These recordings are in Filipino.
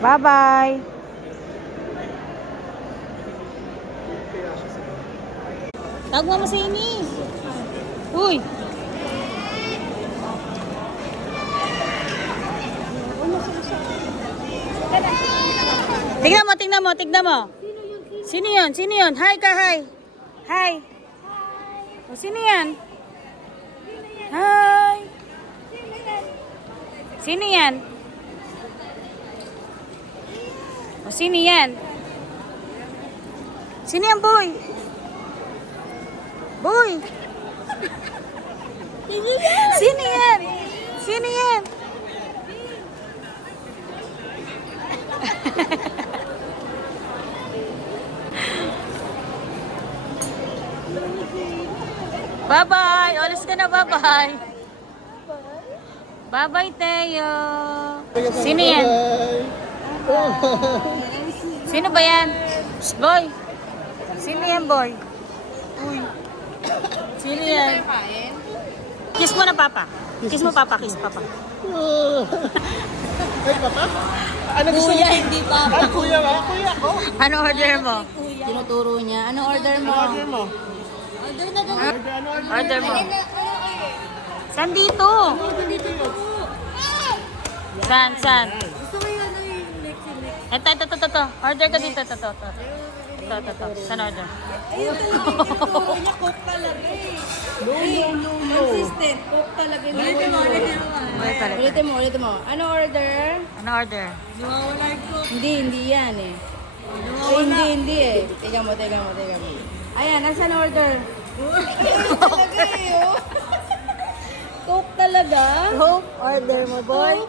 Bye-bye. Tawag mo si Inis. Uy. Tignan mo. Sino yun? Hi ka, hi. Hi. O, sino yan? Hi. Sino yan? O, sino yan? Sino yan, boy? Boy! Sino yan? Sino yan? Bye-bye! Alis ka na, bye-bye! Bye-bye, Teo! Sino yan? Sino ba yan? Shh, boy! Sino yan, boy? Uy! Sino yan? Kiss mo na, Papa. Kiss mo, Papa. Kiss, Papa. Ay, Papa? Ano gusto Kuya, mo? hindi Papa. Ah, kuya ba? Kuya ko. Ano order mo? Tinuturo niya. Ano order mo? Order mo. Order na doon. Order mo. Saan dito? Saan? Gusto mo yun yung next. Ito. Order ka dito. Ito. Saan order? Ayun talaga yung tinuturo niya. Cook talaga eh. No. Consistent. Cook talaga. Ulitin mo. Ano order? Ano order? Nawawala yung cook. Hindi yan eh. Hindi eh. Teka mo. Ayan, nasan order? Talaga eh oh. Cook talaga? Hope, order mo, boy.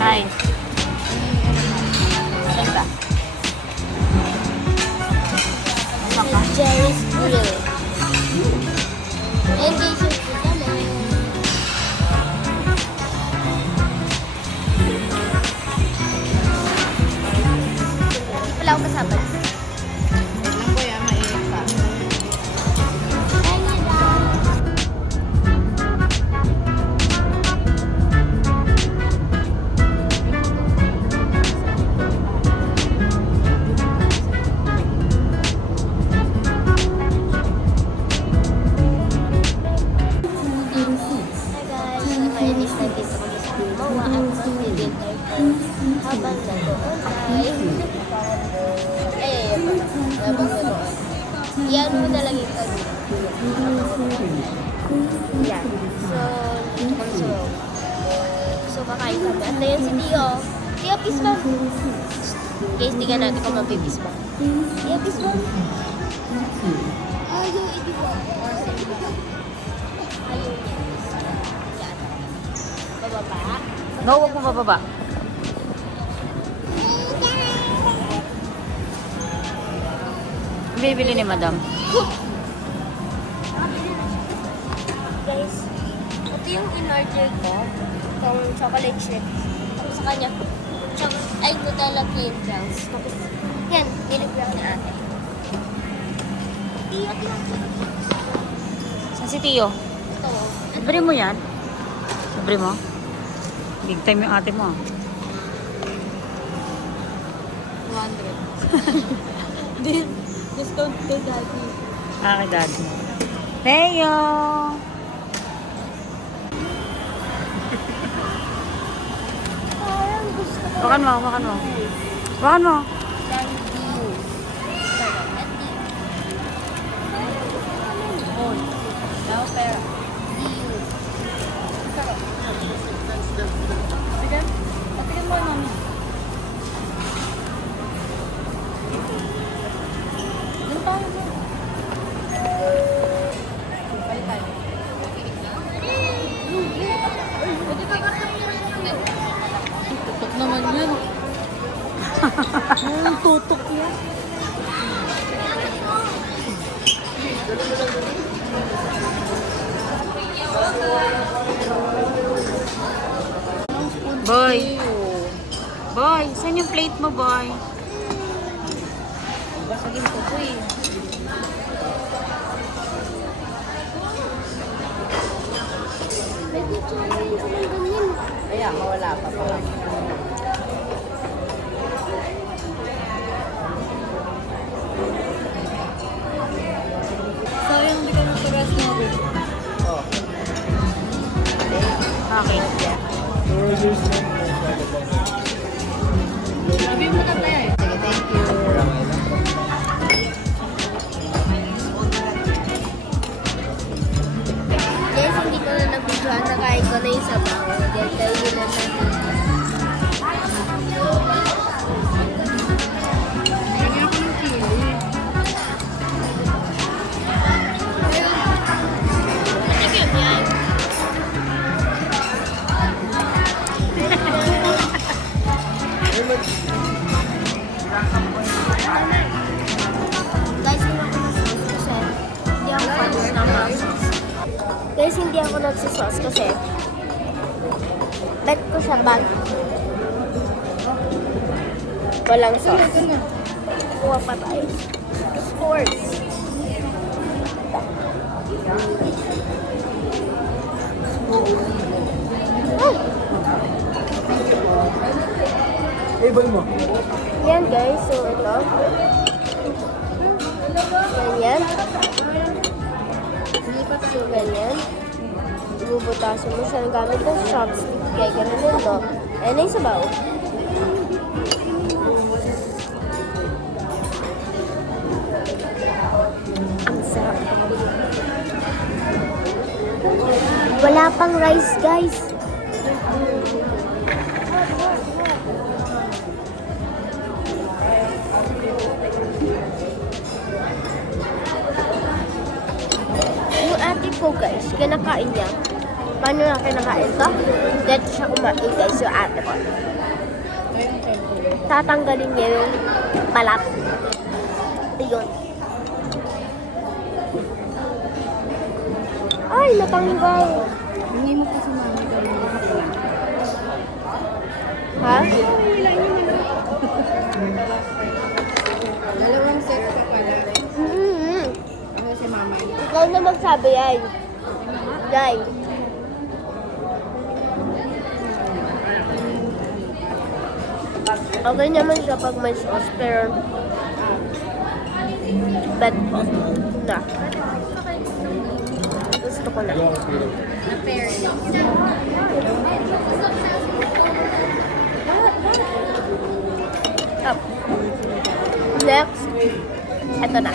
Hi. Saan ba? Jerry's Grill. Engagement po kami. Hindi pala ako kasama. Lang ko yan, mainit pa. Hi guys, so mainis na dito kami sa Gumawa at magdi-dinner ko habang nandoon habang nandoon. Yan mo na lang ito. Yan. So kakain kami. At ayan si Tio. Tio, peace ba? Guys, tingnan natin kung mabibis ba. Tio, peace ba? Ayaw, hindi ba? Ayaw niya. Yan. Bababa. No, huwag mo bababa. Bibili ni Madam. Guys, ito yung in-order ko. Itong chocolate chips. Tapos sa kanya, ay Nutella cream gels. Tapos, yan, nilagyan ni ate. Tiyo. Saan si Tio? Ito. Libre mo yan? Libre mo? Big time yung ate mo. 200. Discount to daddy. Kay Daddy. Teo! Parang gusto ko. Wakan mo. Thank you. Now, pera. Sige. Patikin mo, mami. Doon tayo. Balik tayo. Tutok naman yan. Ang tutok yan. Boy. Boy, saan yung plate mo, boy? Basagin ko po eh. May kutsara yun sa mga ganyan. Kaya, mawala pa pala. Sayang, hindi ka naturas mo. Oh. Okay. Sabi mo na tayo eh. Sige, thank you. Guys, hindi ko na nabidyohan. Nakain ko na yung sabaw. Dahil tayo yun na natin. Kaya ako ng chili. Matikim yan. Guys, hindi ako nagsisos kasi bet ko sa bag. Walang sauce. Kuha pa tayo. Of course. Table mo. Yan guys, so ito. Ganyan. So ganyan. Bubutasin mo siya gamit ng chopstick. Kaya ganun din to. Ayan na yung sabaw. Ang sarap. Wala pang rice guys. Yung ate ko guys, kinakain niya. Paano na kinakain to? Dito siya kumain guys, yung ate ko. Tatanggalin niya yung balat. Ayun. Ay, natanggal. Hindi mo kasi mami gawin mo. Ha? Dalawang set ka pala. Mm-hmm. Ako si mama. Ikaw na magsabi yan. Jai. Okay naman siya pag may sauce, pero bet ko na. Gusto ko na. Up. Next, eto na.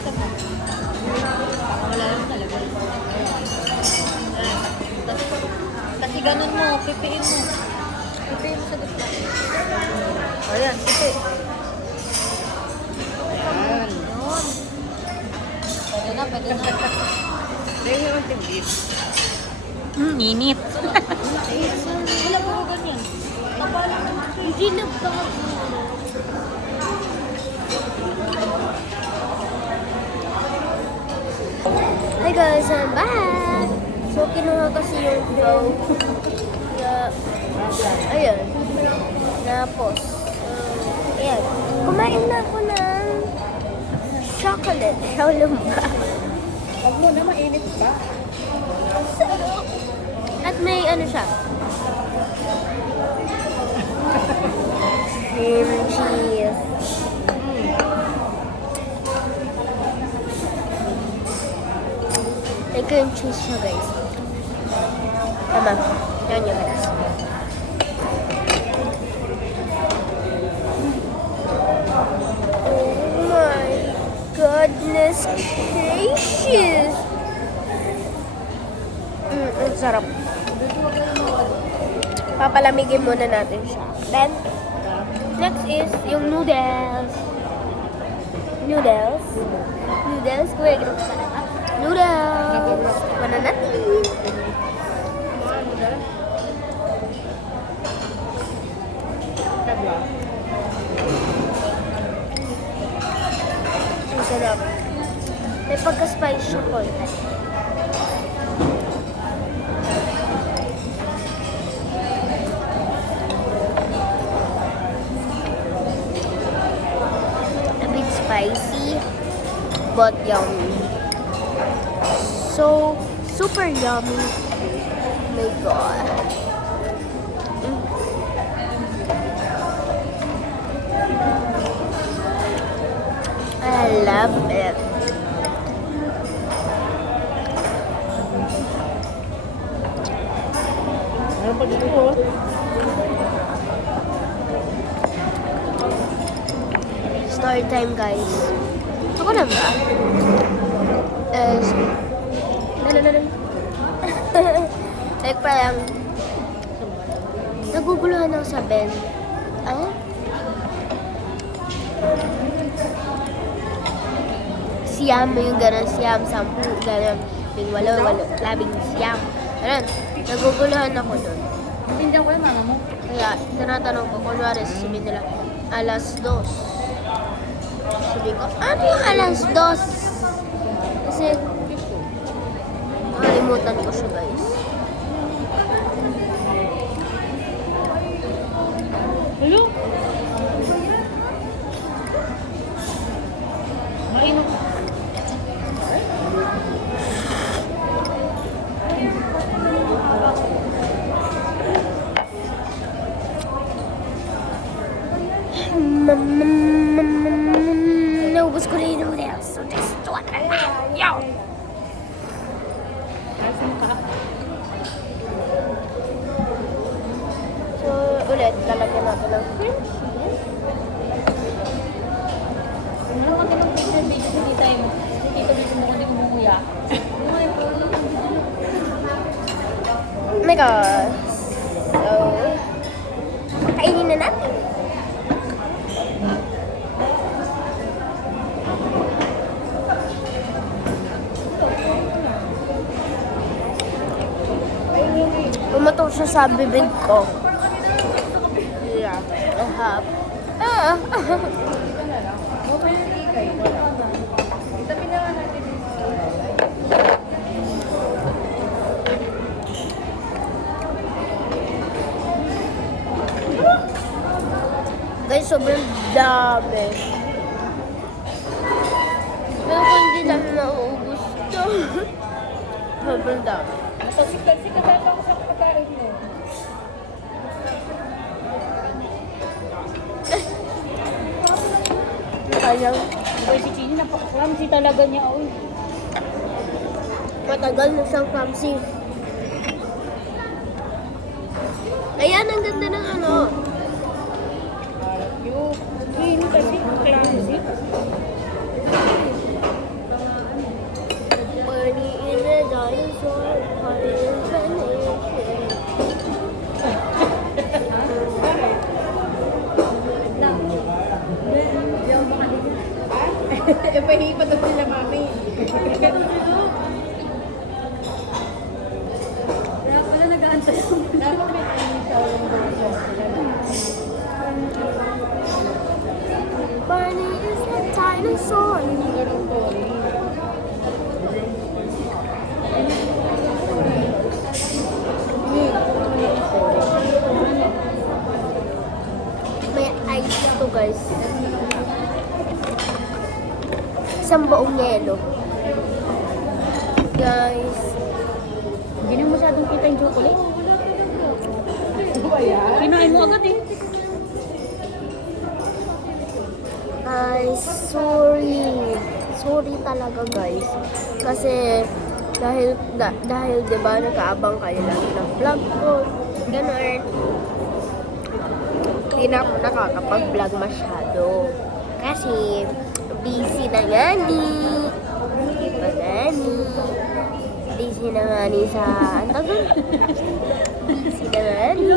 plato mo. Baka wala lang talaga. Kasi ganun mo, pipiin mo. Pipiin mo sa gitna. Ayan, pipi. Ayan. Yun. Pwede na, pwede na. Dahil naman yung beef. Init. Wala po ko ganyan. Hindi na bago. Hi guys, I'm back! So, kinuha kasi yung dough na, ayun, napos. Ayan, kumain na ako ng chocolate, shaolumba. Huwag mo na, mainit pa. Sarap! At may ano siya, cream cheese. May cream cheese siya, guys. Tama. Yan yun, guys. Oh my goodness gracious! Ang sarap. Papalamigin muna natin siya. Then, next is yung noodles. Noodles. Noodles. Kuya, gano'n ka talaga. Noodles. Mana natin. Ang sarap. May pagka-spice siya konti. A bit spicy, but yummy. So super yummy. Oh my god. I love it. Ano pa dito? Oh? Story time, guys. Ako na ba? Like parang naguguluhan ako sa Ben. Ah? Siyam, yung gano'n, siyam, 10, gano'n. Yung walo, labing siyam. Gano'n, naguguluhan ako doon. Hindi ko yung mama mo. Kaya, tinatanong ko, kunwari, sabihin nila, alas 2. Sabihin ko, ano yung alas 2? Kasi, nakalimutan ko siya, guys. Hello? Mainom. Naubos ko na yung noodles. So, this is what I love. Yo! So, ulit, lalagyan natin ng cream cheese. Ano ka tinong picture video sa tita mo? Dito dito mo kundi kumukuya. Oh my gosh. So, kainin na natin. Pumatok siya sa bibig ko. Yeah. Ahap. Ah. Guys, sobrang dami. Pero kung hindi namin mauubos ito. Sobrang dami. Sikat ako sa pagkain mo. Sayang. Boy, si Chini, napaka-clumsy talaga niya. Uy. Matagal na siyang clumsy. Ayan, ang ganda ng ano. Yung Chini kasi, clumsy. Pahipa daw sila, mami. Kaya pala nag-aantay ako. Dapat may inisaw yung version sila. Barney is a dinosaur. Ganun po rin. May ice to guys. Isang buong yelo. Guys. Hindi na masyadong kita yung chocolate. Kinain mo agad eh. Guys, sorry. Sorry talaga guys. Kasi dahil 'di ba nakaabang kayo lagi ng vlog ko. Ganun. Hindi na ako nakakapag-vlog masyado. Kasi busy na nga ni. Busy na nga ni sa busy na nga ni.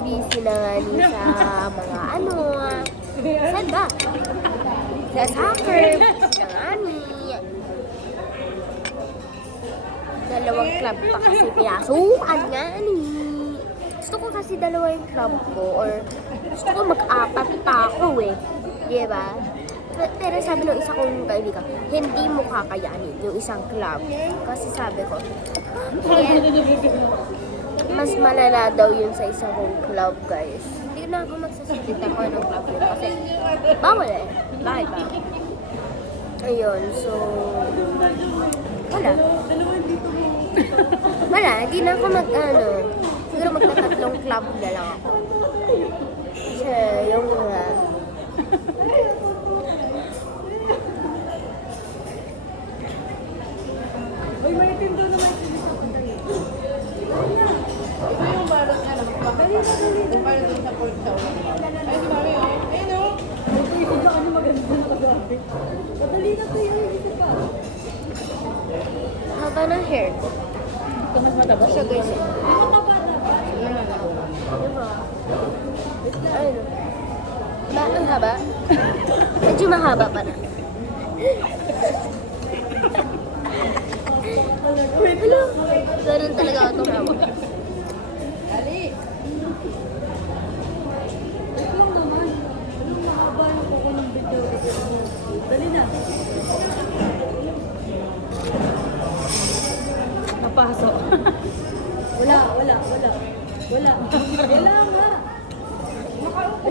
Busy na nga ni sa mga ano. Saan ba? Sa soccer. Busy na nga ni. Dalawang club pa kasi pinasukan nga ni. Gusto ko kasi dalawa yung club ko or gusto ko mag-apat pa ako eh. Di ba? Pero sabi ng isa kong kaibigan, hindi mo kakayanin yung isang club. Kasi sabi ko, mas malala daw yun sa isang kong club, guys. Hindi na ako magsasalita ko ng club yun kasi bawal eh. Bakit ba? Ayun, so wala. Wala, hindi na ako siguro magtatatlong club na lang ako. Kasi yung Uy, may tinto naman sila sa pantay. Ito yung balot na lang. Dali. Yung balot doon sa pork chow. Ay, si mami, oh. Ayun, oh. Ay, ito sa kanya maganda na kagabi. Madali na to yun. Ito pa. haba ng hair. Ito mas mataba. Siya guys. Diba? Ayun. Ba, ang haba? Medyo mahaba pa na. Hello. Ganun talaga ako tumawa. Dali. Wait lang naman. Anong mahaba yung kuko ng video? Dali na. Napasok. Wala. Wala nga. Makaupo.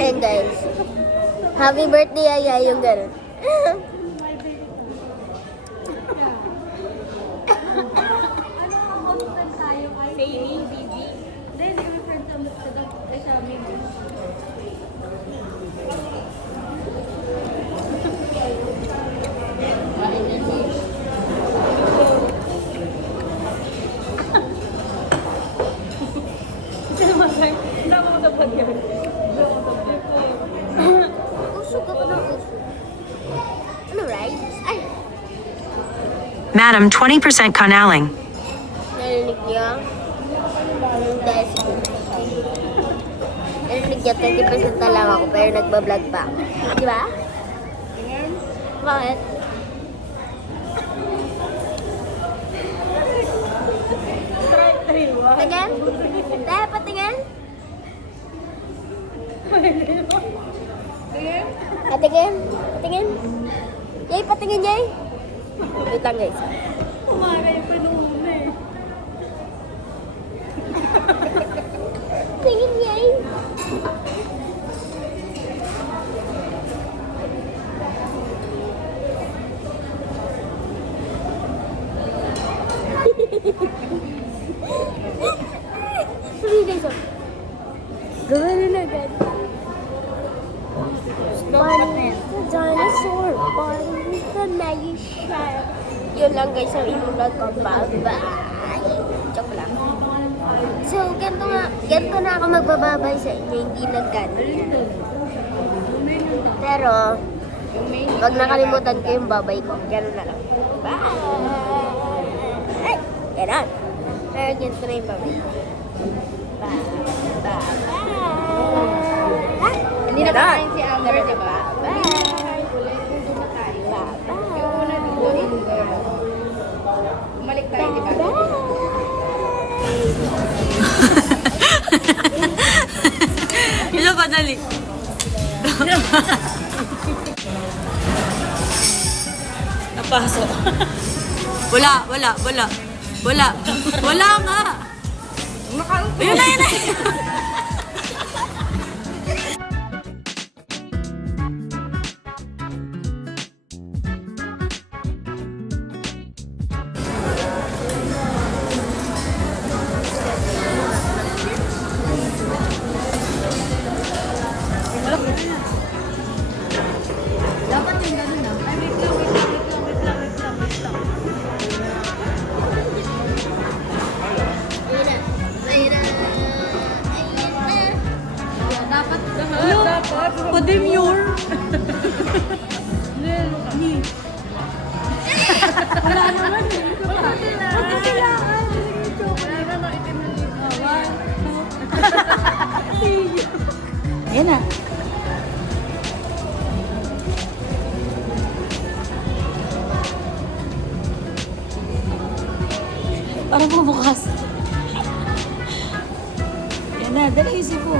And guys, happy birthday Aya yung ganun. Hindi kami friends sa amin. Usog ako ng usog. Ano, right? Ay, Madam, 20% Conaling. narinig niya. Dahil narinig niya, 20% na lang ako, pero nagbablog pa. Di ba? Bakit? Patingin? Dahil patingin? Patingin? Patingin? Yay, patingin, Yay! Wait lang, guys. Umaray pa noon eh. Tingin, Yay! Sabi guys, oh. Gawin na agad. Bunny is the dinosaur. Bunny is the magician. Yun lang guys ang i-vlog ko. Bye-bye. Joke lang. So, ganito na ako magbababay sa inyo. Hindi nagkano. Pero, Yung main. pag nakalimutan ko yung babay ko, gano'n na lang. Bye! Gano'n. Pero ganito na yung babay ko. Bye! Bye! Bye! Hindi na Ganon. kakain si Amber, di ba? Bye! Ulit kung dumatayo. Bye! Yung una dito, indoor. Umalik tayo, di ba? Ito pa, dali. Napasok. Wala. Wala nga. Ayun na, yun na. Dapat yung ganun na. Ay, wait lang. Ayun na. Ayun na. Dapat Dapat. Pa-demure. Wala naman eh. Wala kailangan. Wala naman itim na dito. Ayan na. Parang bubukas. Yan na, dali isip po.